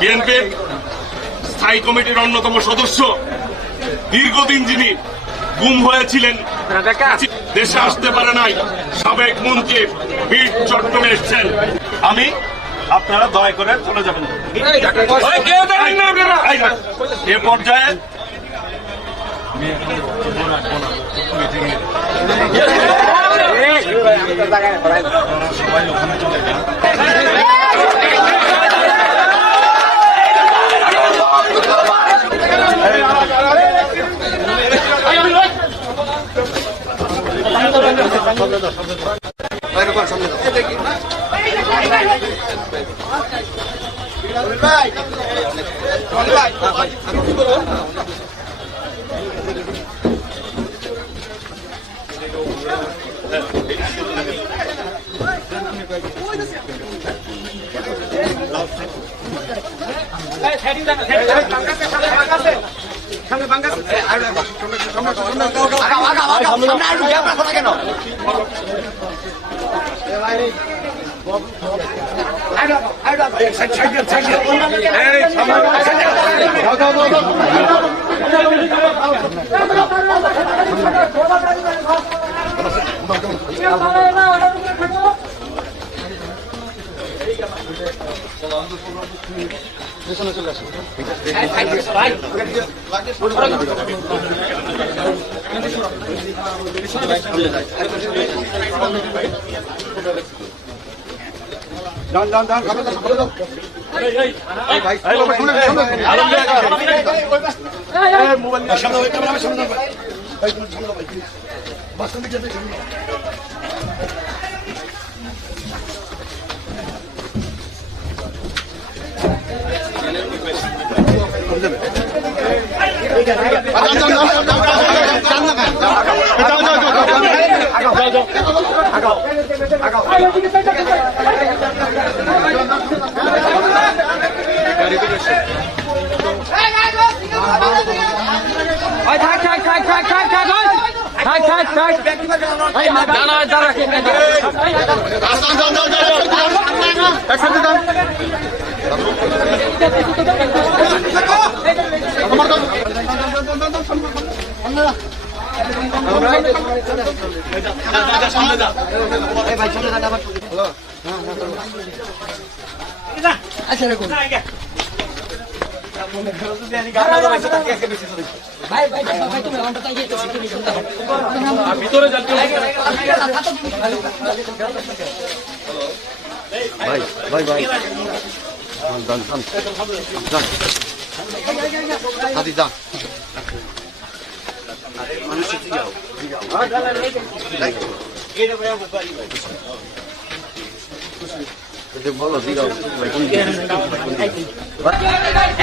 বিএনপির স্থায়ী কমিটির অন্যতম সদস্য, দীর্ঘদিন যিনি গুম হয়েছিলেন, দেশে আসতে পারে নাই, সাবেক মন্ত্রী বীর চট্টগ্রামে এসছেন। আমি আপনারা দয়া করে চলে যাবেন। এ পর্যায়ে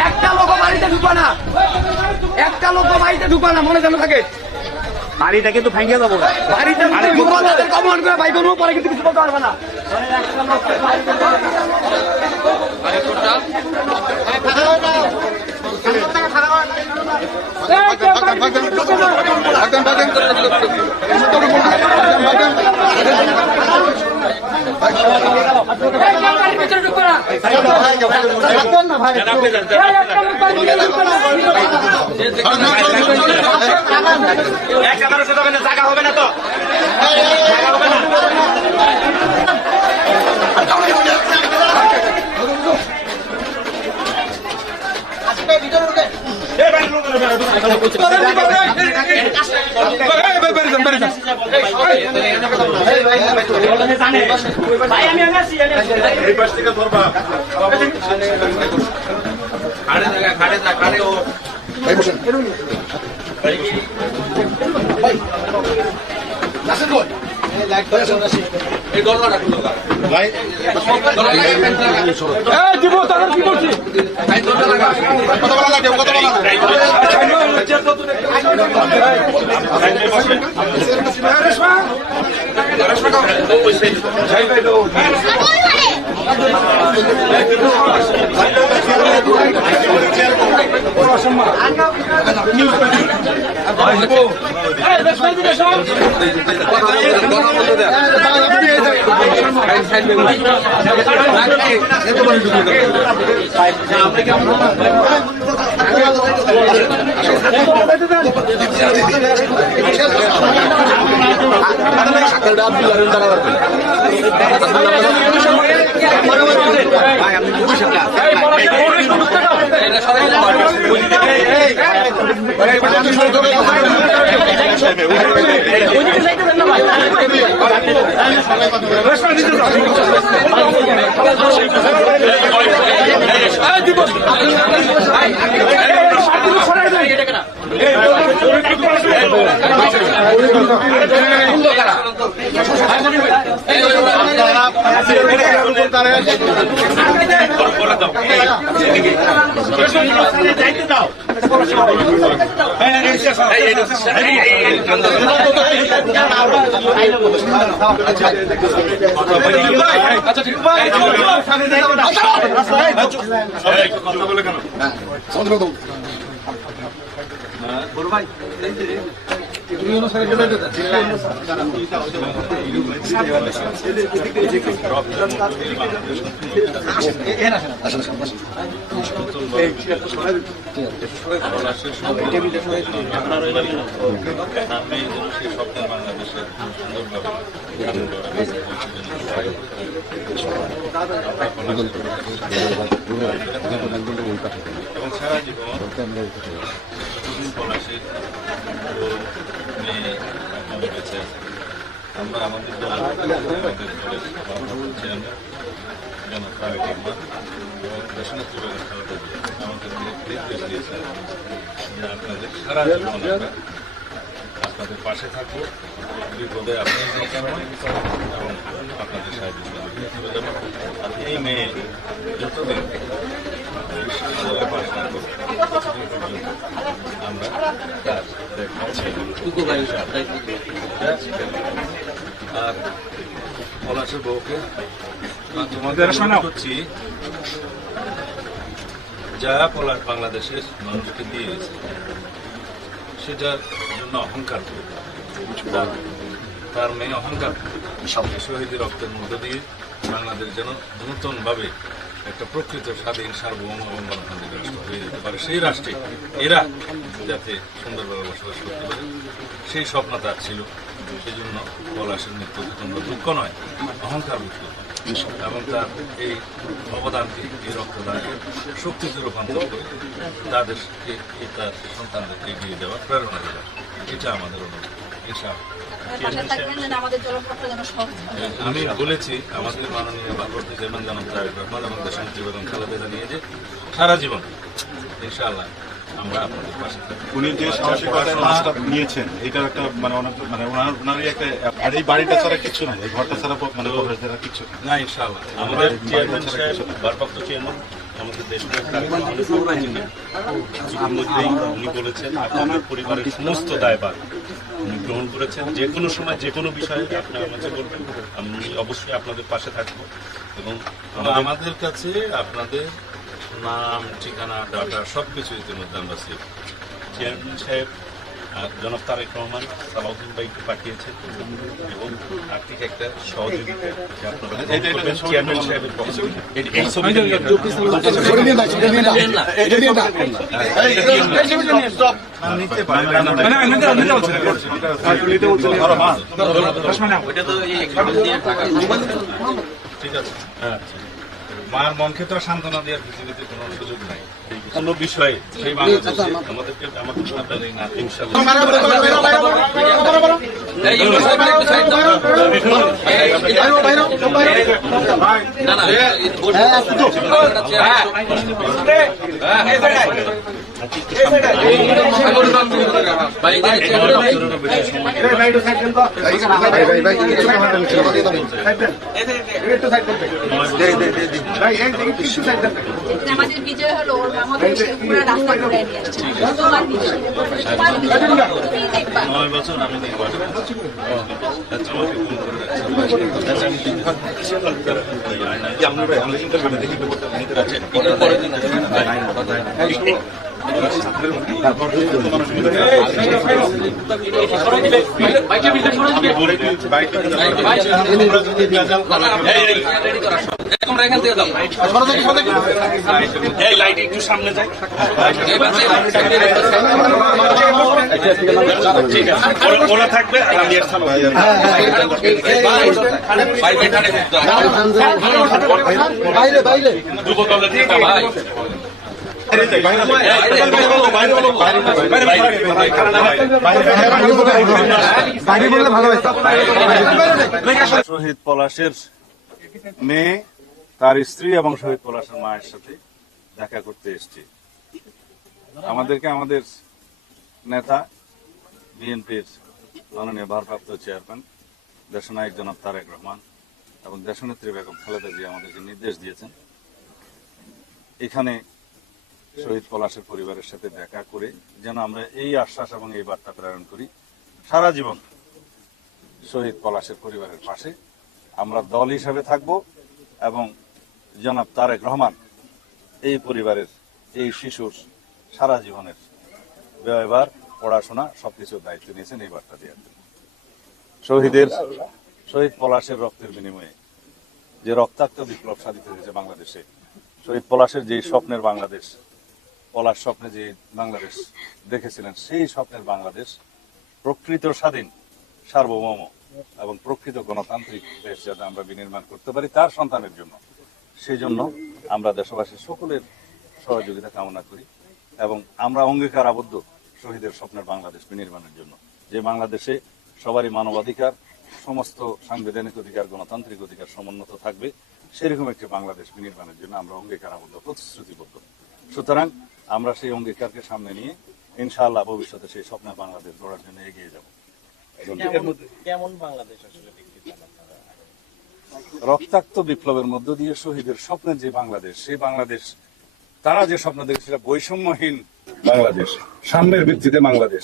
একটা লোক বাড়িতে ঢুকবা না, একটা লোক বাড়িতে ঢুকবা না, মনে যেন থাকে। বাড়িটা কিন্তু ভেঙে যাবো, বাড়িতে কমন করে ভাই করবো, পরে কিন্তু কিছু বলতে পারবে না। জায়গা হবে না তো, জায়গা হবে না। এবং সারা জীবন পলাশের মেয়ে আমি বেঁচে আছি। আমরা আমাদের দলের চেয়ারম্যান জনাব তারেক রহমান এবং দেশনেত্রী বেগম খালেদা জিয়া আমাদেরকে নির্দেশ দিয়েছেন যে আপনাদের সারা জীবন আমরা আপনাদের পাশে থাকবো, বিপদে আপনি এবং আপনাদের সাহায্য করে যাবো। আর এই মেয়ে যতদিন বিশ্ববিদ্যালয়ে পড়াশোনা করবে আমরা তার আর পলাশের বউকে তোমাদের করছি যা পলাশ বাংলাদেশের মানুষকে দিয়েছে সেটার জন্য অহংকার করে তার মেয়ে অহংকার শহীদের রক্তের মধ্য দিয়ে বাংলাদেশ যেন নূতনভাবে একটা প্রকৃত স্বাধীন সার্বভৌম এবং গণতান্ত্রিক রাষ্ট্র হয়ে যেতে পারে, সেই রাষ্ট্রে এরা যাতে সুন্দরভাবে বসবাস করতে পারে সেই স্বপ্ন তার ছিল। সেই জন্য পলাশের মৃত্যু তোমরা দুঃখ নয়, অহংকার মৃত্যু, এবং তার এই অবদানকে, এই রক্তদানকে শক্তিতে রূপান্তর করে তাদেরকে তার সন্তানদেরকে এগিয়ে দেওয়ার প্রেরণা দেওয়া, এটা আমাদের অনুরোধ। আমি বলেছি আমাদের মাননীয় ভারপ্রাপ্ত চেয়ারম্যান জনাব তারেক রহমান এবং দেশনেত্রী বেগম খালেদা জিয়া নিয়ে যে সারা জীবন ইনশাআল্লাহ আমরা আপনাদের পাশে থাকবো। উনি যে সাহসিকতার মাছটা নিয়েছেন এটা একটা মানে ওনারই একটা, আর এই বাড়িটা ছাড়া কিছু নাই, এই ঘরটা ছাড়া মানে ছাড়া কিছু না। ইনশাআল্লাহ আমাদের চেয়ারম্যান সাহেব, ভারপ্রাপ্ত চেয়ারম্যান আমাদের দেশের উনি বলেছেন আপনাদের পরিবারের সমস্ত দায়ভার উনি গ্রহণ করেছেন। যে কোনো সময় যে কোনো বিষয়ে আপনারা আমাকে বলবেন, আমি অবশ্যই আপনাদের পাশে থাকবো। এবং আমাদের কাছে আপনাদের নাম, ঠিকানা, ডাটা সব কিছু ইতিমধ্যে আমরা সেভ। চেয়ারম্যান সাহেব জনাব তারেক রহমান সালাউদ্দিন ভাইকে পাঠিয়েছেন এবং আর্থিক একটা সহযোগিতা আপনারা চেয়ারম্যান সাহেবের পক্ষ থেকে এই ছবিটা নিতে পারেন। ঠিক আছে, মার মনকে তো সান্ত্বনা দেওয়ার পৃথিবীতে কোনো সুযোগ নাই। কোনো বিষয়ে সেই বাংলাদেশে আমাদেরকে আমাদের বিজয় হলো আমাদের পুরো রাস্তা ঘুরে নিয়ে আসছে। 9 বছর আমি নির্বাচন এই লাইট একটু সামনে যায়। ঠিক আছে, ওরা থাকবে আর আমি শহীদ পলাশের মেয়ে, তার স্ত্রী এবং শহীদ পলাশের মায়ের সাথে দেখা করতে এসেছি। আমাদেরকে আমাদের নেতা বিএনপির মাননীয় ভারপ্রাপ্ত চেয়ারম্যান দেশনায়ক জনাব তারেক রহমান এবং দেশনেত্রী বেগম খালেদা জিয়া আমাদেরকে নির্দেশ দিয়েছেন এখানে শহীদ পলাশের পরিবারের সাথে দেখা করে যেন আমরা এই আশ্বাস এবং এই বার্তা প্রেরণ করি, সারা জীবন শহীদ পলাশের পরিবারের পাশে আমরা দল হিসাবে থাকব এবং জনাব তারেক রহমান এই পরিবারের এই শিশুর সারা জীবনের ব্যবহার, পড়াশোনা সবকিছুর দায়িত্ব নিয়েছেন এই বার্তা দেওয়ার জন্য। শহীদ পলাশের রক্তের বিনিময়ে যে রক্তাক্ত বিপ্লব সাধিত হয়েছে বাংলাদেশে, শহীদ পলাশের যে স্বপ্নের বাংলাদেশ, পলাশ স্বপ্নে যে বাংলাদেশ দেখেছিলেন, সেই স্বপ্নের বাংলাদেশ প্রকৃত স্বাধীন, সার্বভৌম এবং প্রকৃত গণতান্ত্রিক দেশ যাতে আমরা বিনির্মাণ করতে পারি তার সন্তানের জন্য, সেই জন্য আমরা দেশবাসীর সকলের সহযোগিতা কামনা করি এবং আমরা অঙ্গীকার আবদ্ধ শহীদের স্বপ্নের বাংলাদেশ বিনির্মাণের জন্য, যে বাংলাদেশে সবারই মানবাধিকার, সমস্ত সাংবিধানিক অধিকার, গণতান্ত্রিক অধিকার সমুন্নত থাকবে, সেরকম একটি বাংলাদেশ বিনির্মাণের জন্য আমরা অঙ্গীকার আবদ্ধ, প্রতিশ্রুতিবদ্ধ। সুতরাং আমরা সেই অঙ্গীকারকে সামনে নিয়ে ইনশাআল্লাহ ভবিষ্যতে সেই স্বপ্নের বাংলাদেশ গড়ার জন্য এগিয়ে যাব। কেমন বাংলাদেশ আসলে দেখতে চান আপনারা? রক্তাক্ত বিপ্লবের মধ্য দিয়ে শহীদের স্বপ্নের যে বাংলাদেশ, সেই বাংলাদেশ তারা যে স্বপ্ন দেখেছিল বৈষম্যহীন বাংলাদেশ, সাম্যের ভিত্তিতে বাংলাদেশ,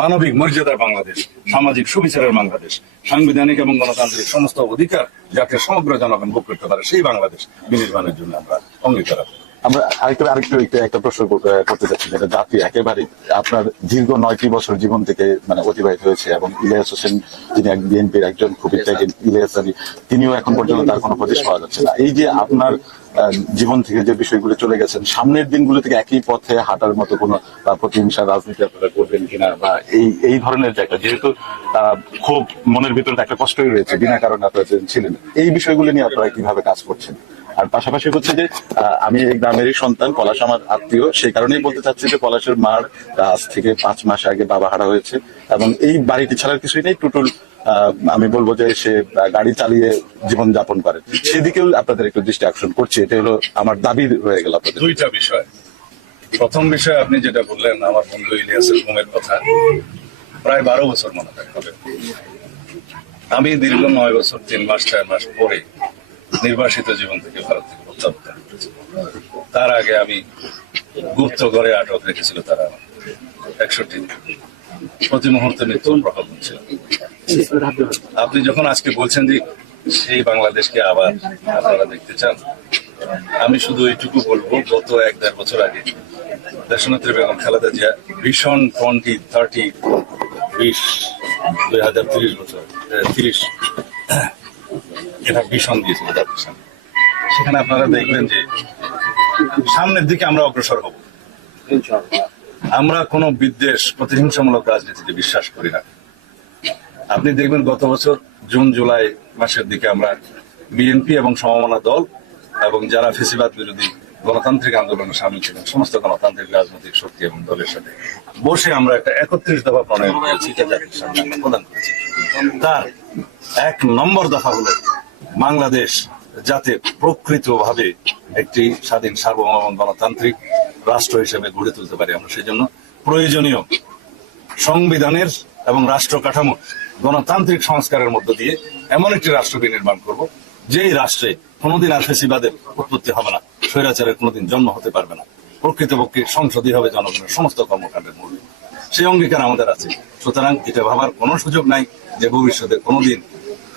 মানবিক মর্যাদার বাংলাদেশ, সামাজিক সুবিচারের বাংলাদেশ, সাংবিধানিক এবং গণতান্ত্রিক সমস্ত অধিকার যাতে সমগ্র জনগণ ভোগ করতে পারে, সেই বাংলাদেশ বিনির্মাণের জন্য আমরা অঙ্গীকার। আমরা আরেকটু একটা প্রশ্ন করতে চাচ্ছি, যেটা জাতি একেবারে আপনার দীর্ঘ 9টি বছর জীবন থেকে মানে অতিবাহিত হয়েছে এবং ইলিয়াস হোসেন, যিনি বিএনপির একজন খুবই ইলিয়াস আলী, তিনিও এখন পর্যন্ত তার কোনো হদিশ পাওয়া যাচ্ছে না। এই যে আপনার জীবন থেকে যে বিষয়গুলো চলে গেছেন, সামনের দিনগুলো থেকে একই পথে হাঁটার মতো কোনো প্রতিহিংসা রাজনীতি আপনারা করবেন কিনা, বা এই ধরনের যে একটা, যেহেতু খুব মনের ভিতরে একটা কষ্টই রয়েছে, বিনা কারণে আপনারা ছিলেন, এই বিষয়গুলো নিয়ে আপনারা কিভাবে কাজ করছেন? আর পাশাপাশি হচ্ছে যে আমি এই গ্রামেরই সন্তান, পলাশ আমার আত্মীয়, সেই কারণেই বলতে চাচ্ছি যে পলাশের মার আজ থেকে 5 মাস আগে বাবা হারা হয়েছে এবং এই বাড়িটি ছাড়ার কিছুই নেই, টুটুল আমি বলবো যে সে গাড়ি চালিয়ে জীবন যাপন করে, সেদিকেও আপনাদের একটু দৃষ্টি আকর্ষণ করছি। এটা হলো আমার দাবি রয়ে গেল আপনাদের। দুইটা বিষয়। প্রথম বিষয়, আপনি যেটা বললেন আমার বন্ধু ইলিয়াসের ঘুমের কথা, প্রায় 12 বছর মনে হবে। আমি দীর্ঘ 9 বছর 3 মাস 4 মাস পরে নির্বাসিত জীবন থেকে ভারত থেকে প্রত্যাবর্তন করেছি। তার আগে আমি গুপ্ত ঘরে আটক রেখেছিল তারা 61 দিন, প্রতি মুহূর্তে মৃত্যুর প্রভাব হচ্ছিল। আপনি যখন আজকে বলছেন যে সেই বাংলাদেশকে আবার আপনারা দেখতে চান, আমি শুধু এইটুকু বলবো, গত 1-1.5 বছর আগে দেশনেত্রী বেগম খালেদা জিয়া ভীষণ 2030 বছর 30 এটা ভীষণ দিয়েছিল জাতির সামনে। সেখানে আপনারা দেখবেন যে সামনের দিকে আমরা অগ্রসর হব। আমরা কোনো বিদ্বেষ, প্রতিহিংসামূলক রাজনীতিতে বিশ্বাস করি না। আপনি দেখবেন গত বছর জুন জুলাই মাসের দিকে আমরা বিএনপি এবং সমমনা দল এবং যারা ফেসিবাদ বিরোধী গণতান্ত্রিক আন্দোলনে সামিল ছিলেন সমস্ত গণতান্ত্রিক রাজনৈতিক শক্তি এবং দলের সাথে বসে আমরা একটা 31 দফা প্রণয়ন করেছি, এটা জাতির সামনে আমরা প্রদান করেছি। তার 1 নম্বর দফা হলো বাংলাদেশ যাতে প্রকৃতভাবে একটি স্বাধীন, সার্বভৌম গণতান্ত্রিক রাষ্ট্র হিসেবে গড়ে তুলতে পারি। আমরা সেই জন্য প্রয়োজনীয় সংবিধানের এবং রাষ্ট্র কাঠামো গণতান্ত্রিক সংস্কারের মধ্য দিয়ে এমন একটি রাষ্ট্র বিনির্মাণ করব, যেই রাষ্ট্রে কোনোদিন আর ফেসিবাদের উৎপত্তি হবে না, স্বৈরাচারের কোনোদিন জন্ম হতে পারবে না, প্রকৃতপক্ষে সংসদই হবে জনগণের সমস্ত কর্মকাণ্ডের মূল। সেই অঙ্গীকার আমাদের আছে। সুতরাং এটা ভাবার কোনো সুযোগ নাই যে ভবিষ্যতে কোনোদিন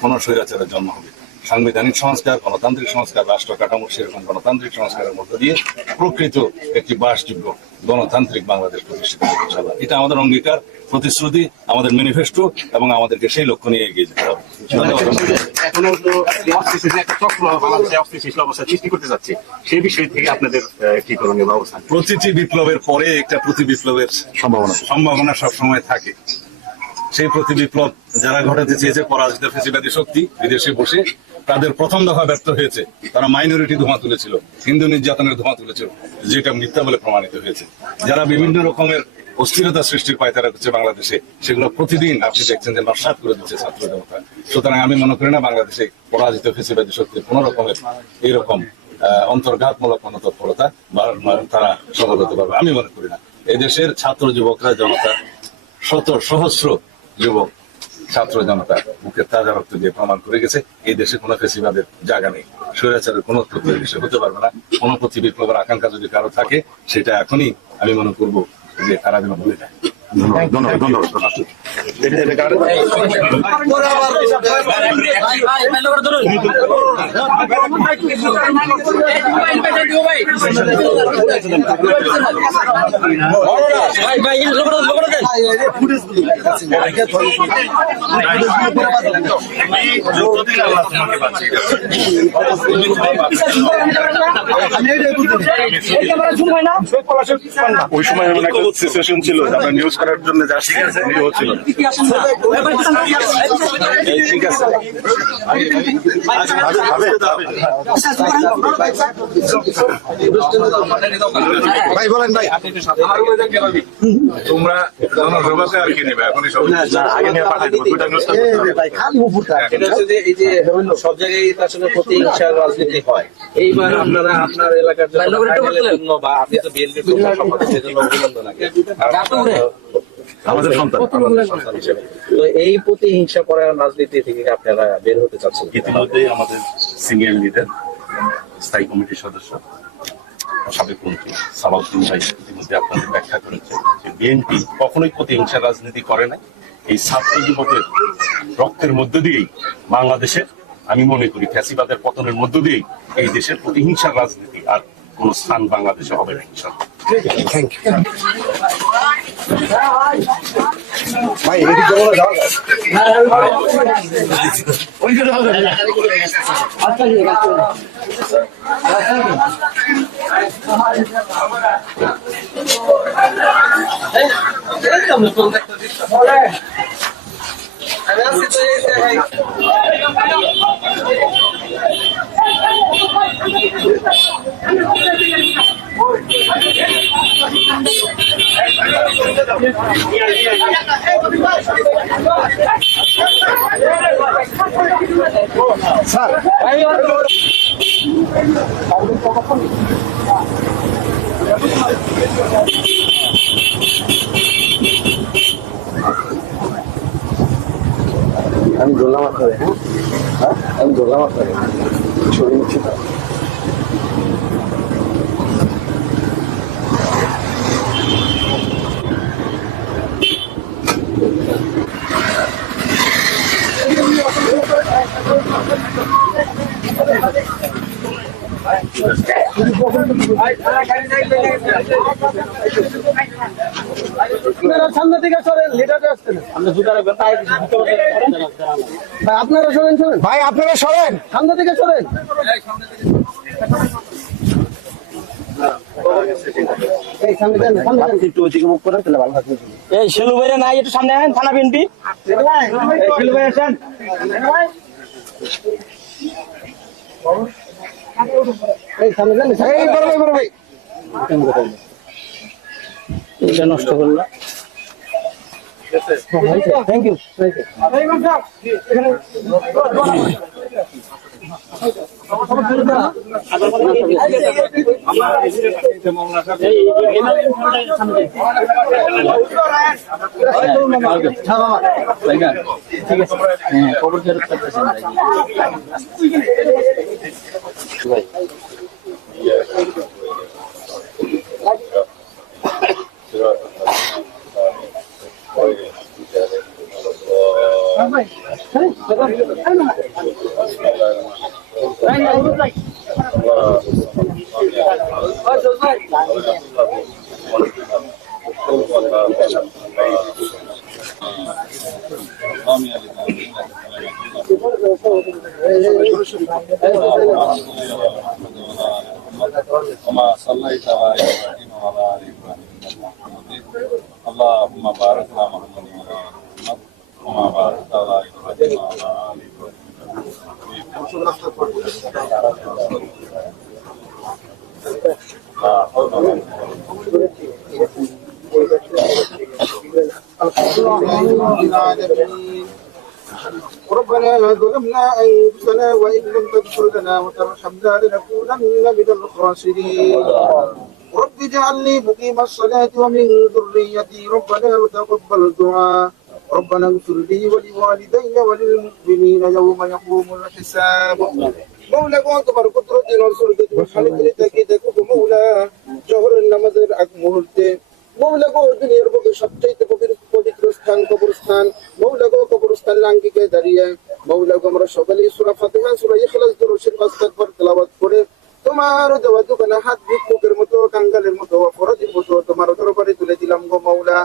কোন স্বৈরাচারের জন্ম হবে। সাংবিধানিক সংস্কার, গণতান্ত্রিক সংস্কার, রাষ্ট্র কাঠামো সেরকম গণতান্ত্রিক সংস্কারের মধ্য দিয়ে প্রকৃত একটি বাসযোগ্য গণতান্ত্রিক বাংলাদেশ প্রতিষ্ঠিত হবে ইনশাআল্লাহ। এটা আমাদের অঙ্গীকার, প্রতিশ্রুতি, আমাদের ম্যানিফেস্টো, এবং আমাদেরকে সেই লক্ষ্য নিয়ে এগিয়ে যেতে হবে। এখনো তো অস্থিতিশীল একটা চক্র বাংলাদেশে অস্থিতিশীল অবস্থা সৃষ্টি করতে যাচ্ছে, সেই বিষয় থেকে আপনাদের কি করণীয় অবস্থান? প্রতিটি বিপ্লবের পরে একটা প্রতি বিপ্লবের সম্ভাবনা সবসময় থাকে। সেই প্রতি বিপ্লব যারা ঘটাতে চেয়েছে পরাজিত ফ্যাসিবাদী শক্তি বিদেশে বসে, তাদের প্রথম দফা ব্যর্থ হয়েছে। তারা মাইনরিটি ধোঁয়া তুলেছিল, হিন্দু নির্যাতনের ধোঁয়া তুলেছিল, যেটা মিথ্যা বলে প্রমাণিত হয়েছে। যারা বিভিন্ন রকমের অস্থিরতা সৃষ্টির পায়তারা করছে বাংলাদেশে, সেগুলো প্রতিদিন আপনি দেখছেন যে নস্যাৎ করে দিচ্ছে ছাত্র জনতা। সুতরাং আমি মনে করি না বাংলাদেশে পরাজিত ফ্যাসিবাদী শক্তির কোন রকমের এইরকম অন্তর্ঘাতমূলক কোন তৎপরতা তারা সফল হতে পারবে, আমি মনে করি না। এদেশের ছাত্র যুবকরা, জনতা, শত সহস্র যুবক ছাত্র জনতা বুকের তাজা রক্ত দিয়ে প্রমাণ করে গেছে এই দেশে কোনো ফেসিবাদের জায়গা নেই, স্বৈরাচারের কোনো দেশে হতে পারবে না। কোনো প্রতি বিপ্লবের আকাঙ্ক্ষা যদি কারো থাকে, সেটা এখনই আমি মনে করবো যে তারা যেন ভুলে যায়। ওই সময় এমন একটা সিচুয়েশন ছিল, আমরা নিউজ করার জন্য যা শিখেছে ছিল। ঠিক আছে, ভাই বলেন ভাই, তোমরা জনসভাতে আর কি নেবে এখনই সব আগে নিয়ে পাঠিয়ে দেবো, দুইটা নিউজ এটা হচ্ছে যে এই যে সব জায়গায় আসলে প্রতিহিংসার রাজনীতি হয়। এইবার আপনারা আপনার এলাকার জন্য বা আপনি তো বিএনপির সম্পাদক, সেজন্য অভিনন্দন আগে। আমাদের সন্তান। তো এই প্রতিহিংসা পরায়ণ রাজনীতি থেকে আপনারা বের হতে চাচ্ছেন? ইতিমধ্যে আমাদের সিনিয়র লিডার, স্থায়ী কমিটির সদস্য, সাবেক মন্ত্রী সালাউদ্দিন ভাই ইতিমধ্যে আপনাদের ব্যাখ্যা করেছে যে বিএনপি কখনোই প্রতিহিংসার রাজনীতি করে নাই। এই ছাত্র যুবকের রক্তের মধ্য দিয়েই বাংলাদেশের, আমি মনে করি ফ্যাসিবাদের পতনের মধ্য দিয়েই এই দেশের প্রতিহিংসার রাজনীতি আর কোন স্থান বাংলাদেশে হবে না ইনশাআল্লাহ। আমি ধরলাম আপনারে, হ্যাঁ আমি ধরলাম আপনারে, ছবি নিচ্ছি তো। সামনে থেকে সরেন, লিডারে আসছেন ভাই, আপনারা সরেন, সরেন ভাই, আপনারা সরেন, সামনে থেকে সরেন। একটু ওদিকে মুখ করেন, তাহলে ভালো থাকবে। এই শিলু ভাইরা নাই, একটু সামনে আছেন, থানা বিএনপি শিলু ভাই আসেন। এই সামনে যান, এই বড় ভাই, বড় ভাই এটা নষ্ট করলো। Thank you. ঠিক আছে, খবর ফেরত করতেছেন ভাই। وما صليت على إبراهيم وعلى آل إبراهيم إنك حميد مجيد اللهم بارك على محمد وعلى آل محمد وما باركت على إبراهيم وعلى آل إبراهيم إنك حميد مجيد لا حول ولا قوة ربنا ظلمنا أنفسنا وإن لم تغفر لنا وترحمنا لنكونن من الخاسرين رب اجعلني مقيم الصلاة ومن ذريتي ربنا وتقبل دعاء ربنا اغفر لي ولوالدي وللمؤمنين يوم يقوم الحساب مولا গো তোমার কুদরতি নজর তুমি খালি করে তাকিয়ে দেখো গো মৌলা জোহরের নামাজের আগ মুহূর্তে মৌলা গো দুনিয়ার বুকে সবচেয়ে পবিত্র স্থান কবরস্থান মৌলা গো কবরস্থানের আঙ্গিকে দাঁড়িয়ে মৌলা গো আমরা সকলেই সূরা ফাতিহা সূরা ইখলাস দুরূদ পাঁচবার তেলাওয়াত করে তোমার দেওয়া দোকানে হাত ভিক্ষুকের মতো কাঙ্গালের মতো অপরাধীর মতো তোমার দরবারে তুলে দিলাম গো মৌলা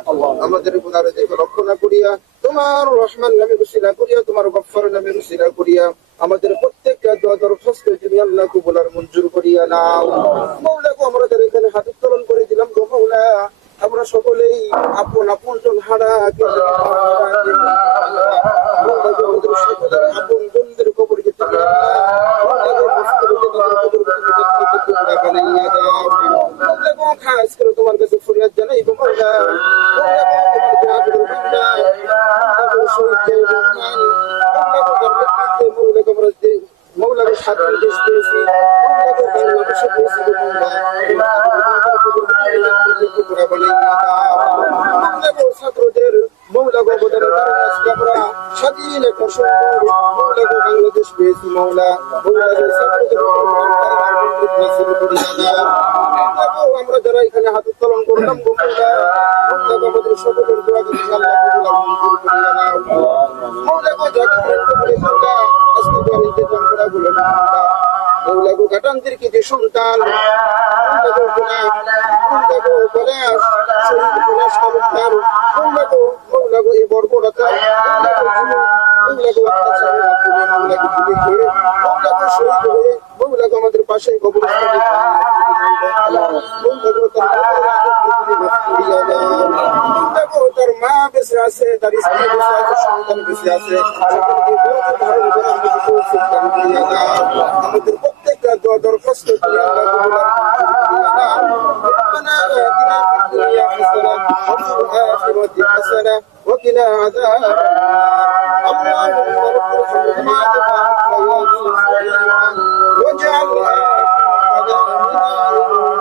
আমাদের গুনাহ দেখে লক্ষ্য না করিয়া তোমার রহমান নামে উসিলা করিয়া তোমার গফফার নামে উসিলা করিয়া আমাদের প্রত্যেকটা দোয়া দরখাস্ত তুমি আল্লাহ কবুল আর মঞ্জুর করিয়া নাও মৌলা গো আমাদের এখানে হাত উত্তোলন করে দিলাম গো মৌলা আমরা সকলেই আপন আপন জন হারা আপন জনদের কবর যেতে খাস করে তোমার কাছে ফরিয়াদ জানাই গো মৌলা মৌলা গো স্বাধীন দেশ পেয়েছি বাংলাদেশে পেয়েছি ছাত্রদের মৌলা গো আমরা স্বাধীন একটা সুন্দর মৌলা গো বাংলাদেশ পেয়েছি মৌলা আমরা যারা এখানে হাত উত্তোলন করলাম গো মৌলা আমাদের সকলের দোয়া মৌলা গো মৌলা আজকে বাড়িতে জমকরা গুলো মৌলা গো ঘাটান্তির কি যে সন্তান মৌলা গো পলাশ শহীদ পলাশ তালুকদার মৌলা গো এই বর্বরতা মৌলা গো অত্যাচার মৌলা গো শহীদ হয়ে মৌলা গো আমাদের পাশে কবরস্থানে তার মা বেঁচে আছে তার স্ত্রী বেঁচে আছে সন্তান বেঁচে আছে আমাদের প্রত্যেকটা দোয়া দরখাস্ত وقنا عذاب اللهم رب ارحمهما كما ربياني واجعلنا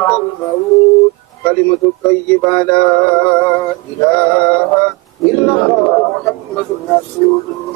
عند الموت كلمة طيبة لا إله إلا الله محمد رسول الله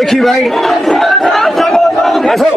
দেখি ভাই আসো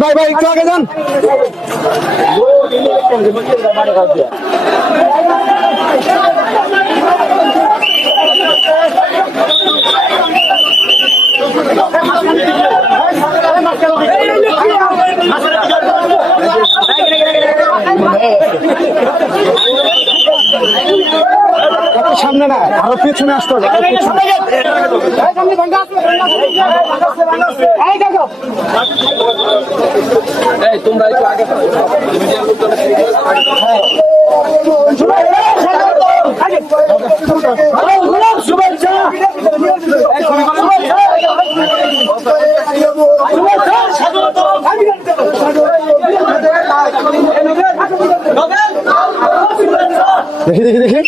ভাই ভাই একটু আগে যান। সামনে না, আরো পেছনে আসতে হবে। তোমরা একটু আগে দেখি দেখি দেখি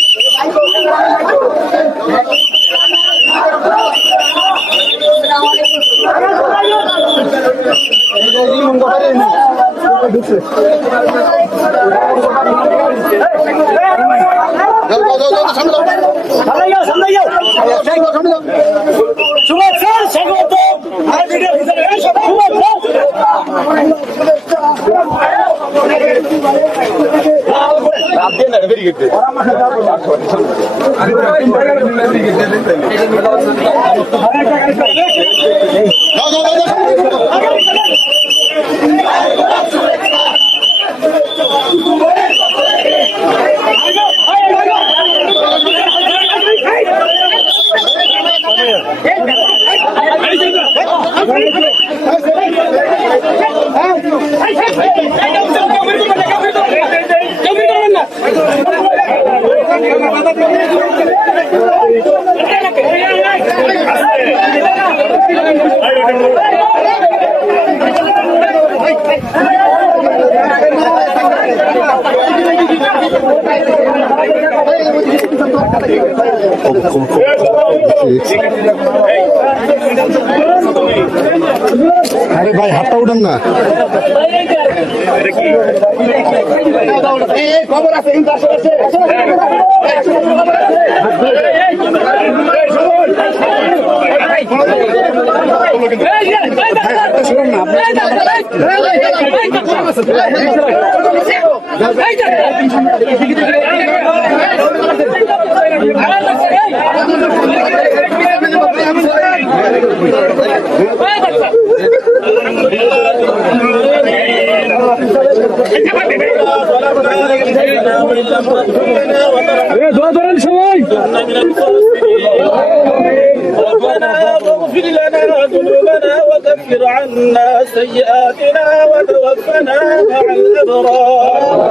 আরে ভাই হাতটা উঠান না। খবর আছে واغفر لنا ذنوبنا وكفر عنا سيئاتنا وتوفنا مع الأبرار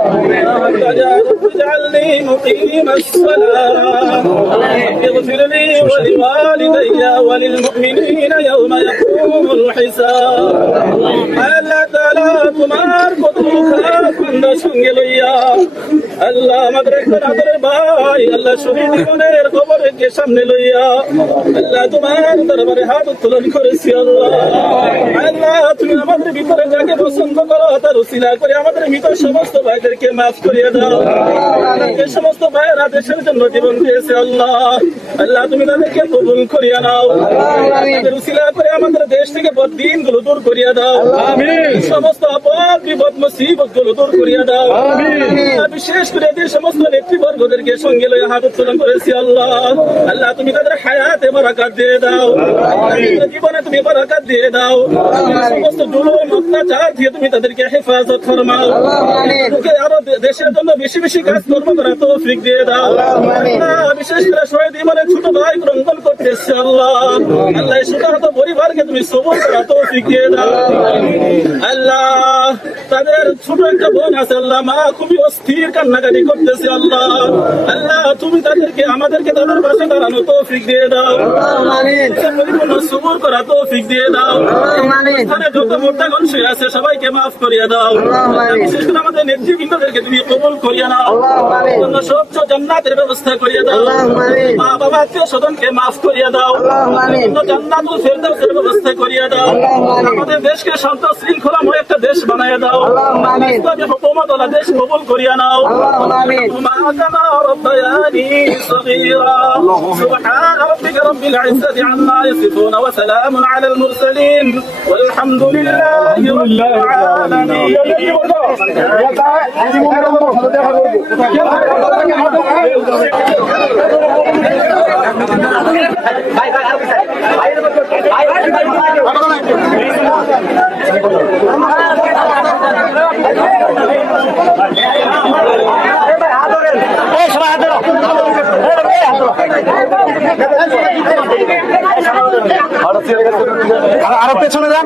واجعلني مقيم الصلاة اغفر لي ولوالدي وللمؤمنين يوم يقوم الحساب আল্লাহ তাআলা তোমার কত খান্দা সঙ্গে লইয়া আল্লাহ আমাদের আদরের ভাই আল্লাহ শহীদ জীবনের কবরকে সামনে লইয়া আল্লাহ তোমার দরবারে হাত উত্তোলন করেছি আল্লাহ। আল্লাহ তুমি আমাদের ভিতরে যাকে পছন্দ করো তার উসিলা করে আমাদের মৃত সমস্ত ভাইদেরকে মাফ করিয়ে দাও। যে সমস্ত ভাইয়েরা দেশের জন্য জীবন দিয়েছে আল্লাহ আল্লাহ তুমি তাদেরকে কবুল করিয়া নাও। তাদের উসিলা করে আমাদের দেশ থেকে বদদিন গুলো দূর করিয়া দাও। সমস্ত আপদ বিপদ মুসিবত গুলো দূর করিয়া দাও। বিশেষ করে যে সমস্ত নেতৃবর্গদেরকে সঙ্গে লইয়া হাত উত্তোলন করেছি আল্লাহ আল্লাহ তুমি তাদের হায়াতে বারাকাত দিয়ে দাও। জীবনে তুমি বারাকাত দিয়ে দাও। সমস্ত জুলুম অত্যাচার দিয়ে তুমি তাদেরকে হেফাজত ফরমাও। আরো দেশের জন্য বেশি বেশি কাজ কর্ম করা তৌফিক দিয়ে দাও। বিশেষ করে শহীদ ইমানের ছোট ভাই রঙ্গন করতেছে আল্লাহ আল্লাহ সুখাহত পরিবারকে তুমি সবর করা তৌফিক দিয়ে দাও। আল্লাহ তাদের ছোট একটা কতজন আছে আল্লাহ মা খুবই অস্থির কান্নাকাটি করতেছে আল্লাহ। আল্লাহ তুমি তাদেরকে আমাদেরকে তাদের পাশে দাঁড়ানো তৌফিক দিয়ে দাও, পরিপূর্ণ সবুর করা তৌফিক দিয়ে দাও। এখানে যত মোর্তাগণ শুয়ে আছে সবাইকে মাফ করিয়া দাও, বিশেষ করে আমাদের নেতৃবৃন্দদেরকে তুমি কবুল করিয়া নাও, সচ্চ জান্নাতের ব্যবস্থা করিয়া দাও। মা বাবা আত্মীয় স্বজনকে মাফ করিয়া দাও, জান্নাতুল ফেরদাউসের ব্যবস্থা করিয়া দাও। আমাদের দেশকে শান্ত শৃঙ্খলাময় একটা দেশ বানাইয়া দাও, ইসলামী হুকুমতওয়ালা দেশ কবুল করিয়া নাও। মা কামা রব্বায়ানি সগীরা। সুবহান রাব্বিকা রাব্বিল ইজ্জাতি আম্মা ইয়াসিফুন ওয়া সালামুন আলাল মুরসালিন ওয়ালহামদুলিল্লাহি রাব্বিল আলামিন। আরো পেছনে যান।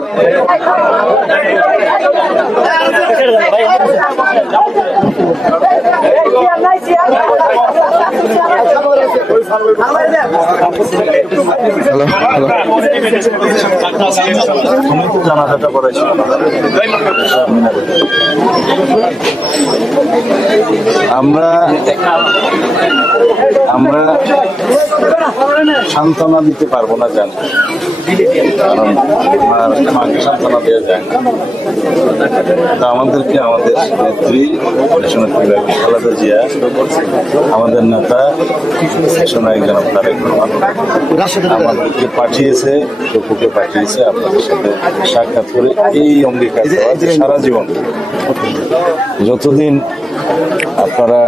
জানাজাটা করেছিল আমরা সান্ত্বনা দিতে পারবো না, জানি, কারণ মাকে সান্ত্বনা দেওয়া যায় না। তা আমাদেরকে আমাদের নেত্রী খালেদা জিয়া, আমাদের নেতা সেনায়ক জনাব তারেক রহমান আমাদেরকে পাঠিয়েছে, টুকুকে পাঠিয়েছে আপনাদের সাথে সাক্ষাৎ করে এই অঙ্গীকার দেওয়া যে সারা জীবন যতদিন আপনারা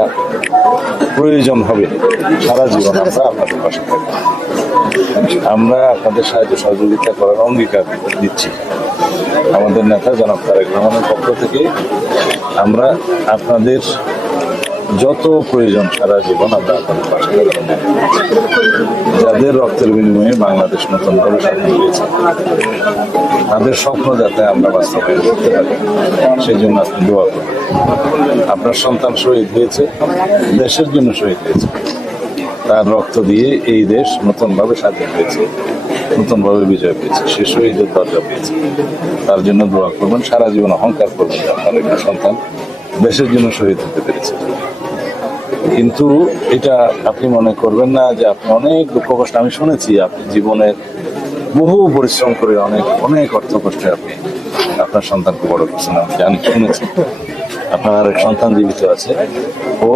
প্রয়োজন হবে সারা জীবন আমরা আপনাদের পাশে থাকবো। আমরা আপনাদের সাহায্য সহযোগিতা করার অঙ্গীকার দিচ্ছি। আমাদের নেতা জনাব তারেক রহমানের পক্ষ থেকে আমরা আপনাদের যত প্রয়োজন সারা জীবন আমরা আপনাদের পাশে থাকবো। যাদের রক্তের বিনিময়ে বাংলাদেশ নতুনভাবে স্বাধীন হয়েছে তাদের স্বপ্ন যাতে আমরা বাস্তবায়ন করতে পারি সেই জন্য আপনি দোয়া করুন। আপনার সন্তান শহীদ হয়েছে, দেশের জন্য শহীদ হয়েছে, তার রক্ত দিয়ে এই দেশ নতুনভাবে স্বাধীন হয়েছে, নতুনভাবে বিজয় পেয়েছে, সে শহীদের দরজা পেয়েছে। তার জন্য দোয়া করবেন, সারা জীবন অহংকার করবেন আপনার একটা সন্তান দেশের জন্য শহীদ হতে পেরেছে। কিন্তু এটা আপনি মনে করবেন না যে আপনি অনেক দুঃখ কষ্ট, আমি শুনেছি আপনি জীবনের বহু পরিশ্রম করে অনেক অনেক অর্থ কষ্টে আপনি আপনার সন্তানকে বড় করছেন, আমি জানি, শুনেছি। আপনার আরেক সন্তান জীবিত আছে, ও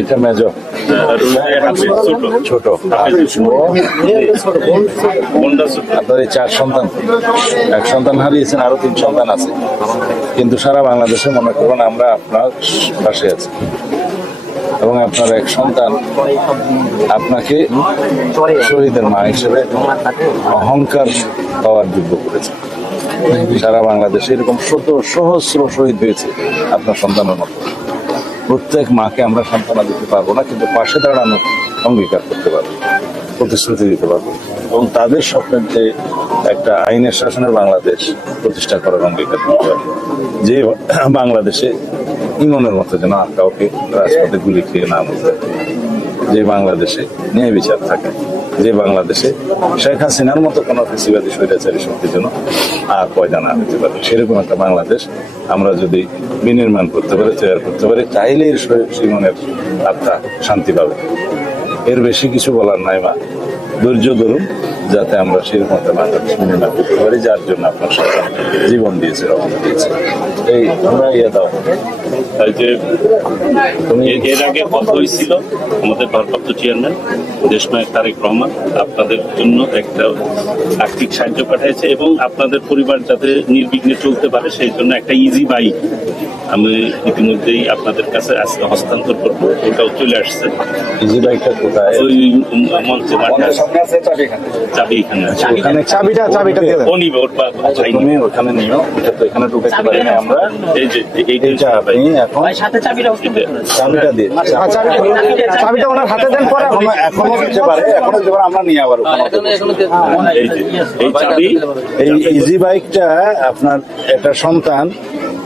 এটা মেজো ছোট, আপনার এই 4 সন্তান, এক সন্তান হারিয়েছেন, আরো 3 সন্তান আছে, কিন্তু সারা বাংলাদেশে মনে করবেন আমরা আপনার পাশে আছি এবং আপনার এক সন্তান আপনাকে শহীদের মা হিসেবে অহংকার পাওয়ার যোগ্য করেছে। সারা বাংলাদেশে এরকম সহস্র শহীদ হয়েছে আপনার সন্তানের মতো। প্রত্যেক মাকে আমরা সান্ত্বনা দিতে পারবো না, কিন্তু পাশে দাঁড়ানোর অঙ্গীকার করতে পারবো, প্রতিশ্রুতি দিতে পারবো এবং তাদের স্বপ্নের যে একটা আইনের শাসনের বাংলাদেশ প্রতিষ্ঠা করার অঙ্গীকার করতে পারবো, যে বাংলাদেশে ইমনের মতো যেন আর কাউকে রাজপথে গুলি খেয়ে না মরতে, যে বাংলাদেশে ন্যায় বিচার থাকে, যে বাংলাদেশে শেখ হাসিনার মতো কোনো ফেসিবাদী স্বৈরাচারী শক্তির জন্য আর পয়দা না হতে পারে, সেরকম একটা বাংলাদেশ আমরা যদি বিনির্মাণ করতে পারি, তৈরি করতে পারি, তাইলে জীবনের আত্মা শান্তি পাবে। এর বেশি কিছু বলার নাই মা, ধৈর্য ধরুন যাতে আমরা সেরকম একটা বাংলাদেশ বিনির্মাণ করতে পারি, যার জন্য আপনার সন্তান জীবন দিয়েছে, রক্ত দিয়েছে। এই আমরা ইয়ে দাও যে এর আগে কথা হয়েছিল আমাদের ভারপ্রাপ্ত চেয়ারম্যান দেশনায়ক তারেক রহমান আপনাদের জন্য একটা আর্থিক সাহায্য পাঠিয়েছে এবং আপনাদের পরিবার যাতে নির্বিঘ্নে চলতে পারে সেই জন্য একটা ইজি বাইক আমি ইতিমধ্যেই আপনাদের কাছে আজকে হস্তান্তর করবো, ওটাও চলে আসছে। ইজি বাইকটা ওই মঞ্চে মাঠে চাবি এখানে আছে। ওখানে চাবিটা দিয়ে দেন। ও নিবে ওর ভাই তুমি ওখানে নিও, এটা তো এখানে ঢুকাইতে পারি না আমরা। এই যে এইটা এইটা আপনি এখন চাবিটা দিয়ে, চাবিটা ওনার হাতে দেন, পরে এখনো দিতে পারে, এখনো দিতে পারে, আমরা নিয়ে আবার ওখানে। এই যে এই চাবি এই ইজি বাইকটা আপনার একটা সন্তান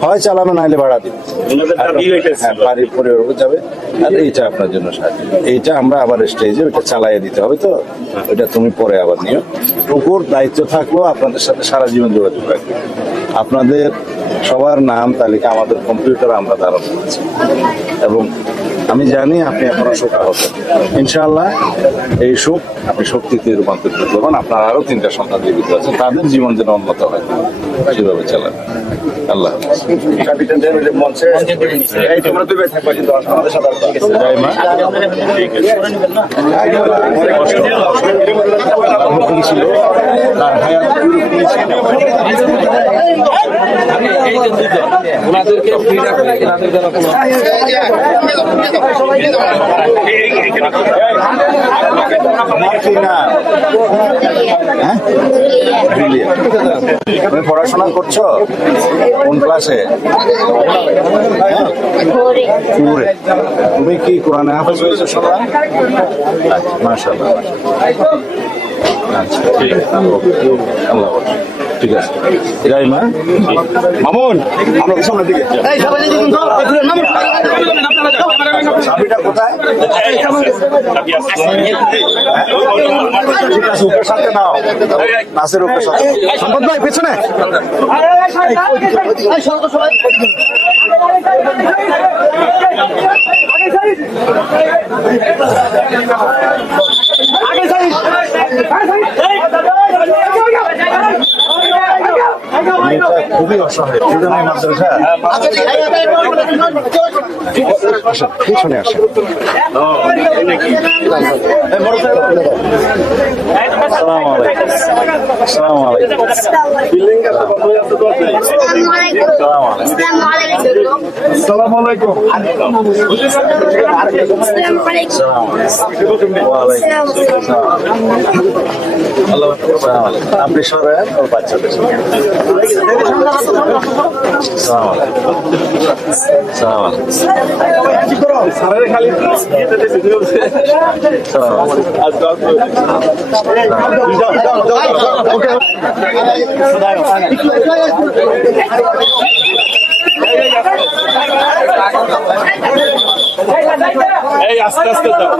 হয় চালাবে, নাইলে ভাড়া দিবে। ওনাদের চাবি এটা হ্যাঁ, বাড়ির পরিবার যাবে। আর এইটা আপনার জন্য সাহায্য, এইটা আমরা আবার স্টেজে ওইটা চালাইয়ে দিতে হবে, তো ওইটা তুমি পরে আবার নিও। টুকুর দায়িত্ব থাকলো আপনাদের সাথে সারা জীবন যোগাযোগ রাখবে। আপনাদের সবার নাম তালিকা আমাদের কম্পিউটারে আমরা ধারণ করেছি, এবং আমি জানি আপনি এখনো শোকাহত। ইনশাআল্লাহ এই সুখ আপনি শক্তিতে রূপান্তরিত করবেন। আপনার আরো 3টা সন্তান জীবিত আছে, তাদের জীবন যেন উন্নত হয়, সেভাবে চালান। আল্লাহ হাফেজ। এই তোমরা দুই ভাই থাকবা, কিন্তু আমাদের সাথে জয় মা। ঠিক আছে। ছিল তার হায়াত ওনাদেরকে ফ্রি রাখলে এনাদের যেন কোনো তুমি পড়াশোনা করছো কোন ক্লাসে? তুমি কি কোরআনে হাফেজ হয়েছো? শুনলাম। মাশাআল্লাহ। আচ্ছা, ঠিক আছে। আল্লাহ হাফেজ। ঠিক আছে। রাইমা, মামুন, আমরা সামনের দিকে। চাবিটা কোথায়? ঠিক আছে, ওকে সাথে নাও, নাসের ওকে সাথে। সম্পদ ভাই পেছনে। খুবই অসহায় মাদ্রাসা। পিছনে আসে। আপনি সরেন ওর বাচ্চাদের এই আস্তে আস্তে যাও।